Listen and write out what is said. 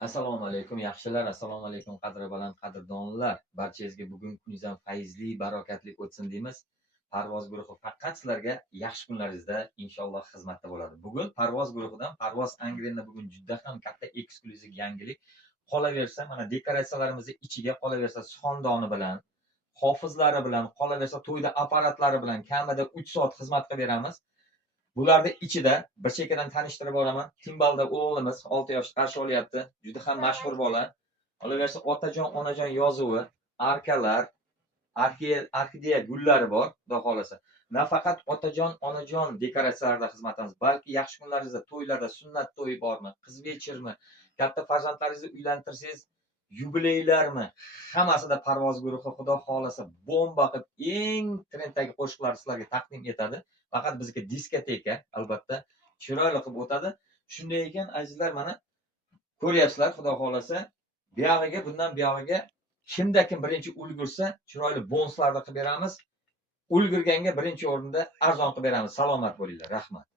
Assalomu alaykum, yaxshilar. Assalomu alaykum, qadri baland qadrdonlar. Barchangizga bugungi kuningiz ham fayzli, barokatli o'tsin deymiz. Parvoz guruhi faqat sizlarga yaxshi kunlaringizda inshaalloh xizmatda bo'ladi. Bugun Parvoz guruhidan Parvoz Angren'da bugun juda ham katta eksklyuziv yangilik. Qolaversa, mana dekoratsiyalarimizni ichiga qolaversa suxandoni bilan, hofizlari bilan, qolaversa to'yda apparatlari bilan kamida 3 soat xizmat qilib beramiz. Bularni ichida bir chekkadan tanishtirib boraman. Timbalda o'g'limiz 6 yoshda qarshi olyapti. Juda ham mashhur bola. Qolaversa otajon, onajon yozuvi, arkalar, orxideya gullari bor, xudo xolasa. Nafaqat otajon, onajon dekoratsiyalarida xizmatimiz, balki yaxshi kunlaringizda, to'ylarda, sunnat to'yi bormi, qiz vechirmi, katta farzandlaringizni uylantirsangiz, yubileylarmi, hammasida Parvoz guruhi xudo xolasa bomba qilib eng trenddagi qo'shiqlarni sizlarga taqdim etadi. Faqat bizga diskoteka, albatta, chiroyli qilib o'tadi. Shunday ekan, azizlar, mana ko'ryapsizlar, xudo xolasa, buyog'iga, bundan buyog'iga kimda-kim birinchi ulgursa, chiroyli bonuslarni qilib beramiz. Ulgurganga birinchi o'rinda arzon qilib beramiz. Salomat bo'linglar. Rahmat.